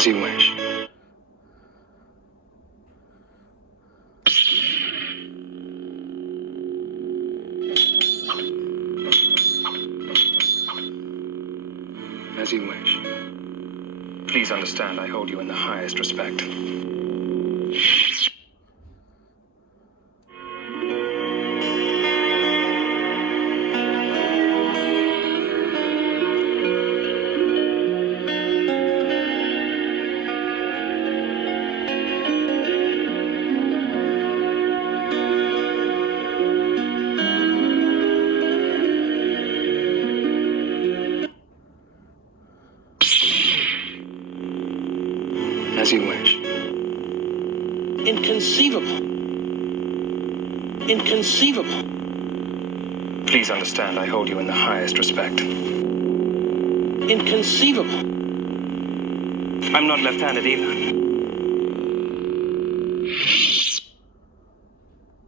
As you wish. As you wish. Please understand, I hold you in the highest respect. As you wish. Inconceivable. Inconceivable. Please understand, I hold you in the highest respect. Inconceivable. I'm not left-handed either.